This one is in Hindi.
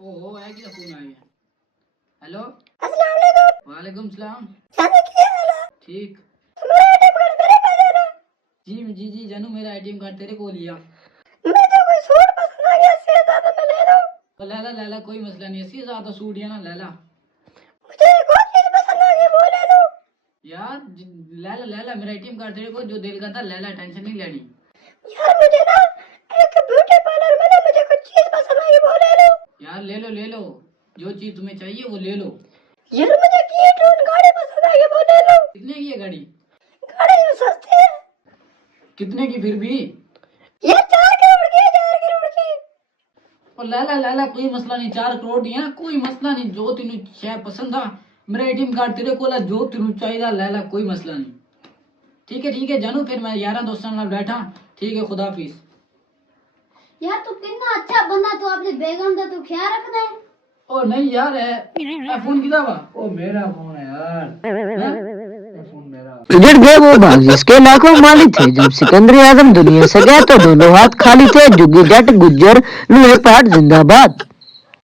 ओहो है क्या फोन आ गया। हेलो अस्सलाम वालेकुम। वालेकुम सलाम। जानू क्या हाल है? ठीक। तुम्हारा एटीएम कार्ड मेरे पास है ना? जी जानू मेरा एटीएम कार्ड तेरे को लिया। मुझे कोई सूट पसंद आ गया, इससे ज्यादा मैं ले लूं? तो ले ला कोई मसला नहीं, इससे ज्यादा सूट या ना ले ला। मुझे एक और चीज पसंद आ गई, वो ले लूं? यार ले ला मेरा एटीएम कार्ड तेरे को जो दिल का था ले ला, टेंशन नहीं लेनी। यार मुझे ना एक ब्यूटी पार्लर में ना मुझे कुछ चीज पसंद आई, वो ले लूं? यार ले लो जो चीज तुम्हें चाहिए वो ले लो। यार मुझे कीटून गाड़ी पसंद आई, वो ले लूं? कितने की है गाड़ी? गाड़ी ये सस्ती है। कितने की फिर भी? ये 4 करोड़ की है, 4 करोड़ की। और ले ला कोई मसला नहीं, 4 करोड़ दिया कोई मसला नहीं, जो तेन शय पसंद था मेरा एटीएम कार्ड तेरे को जो तेन चाहिए ले ला, कोई मसला नहीं। ठीक है जानू, फिर मैं यारा दोस्तों नाल बैठा। ठीक है, खुदा हाफिज। यार तू कितना अच्छा बंदा, तू अपनी बेगम का तू ख्याल रखना है। ओ नहीं यार है फोन किधर हुआ? ओ मेरा फोन है यार। फोन मेरा। उजड़ गए वो बाग जिसके लाखों मालिक थे। जब सिकंदर आजम दुनिया से गए तो दोनों हाथ खाली थे। जुग्गी जट गुज्जर लोहे पहाड़ जिंदाबाद।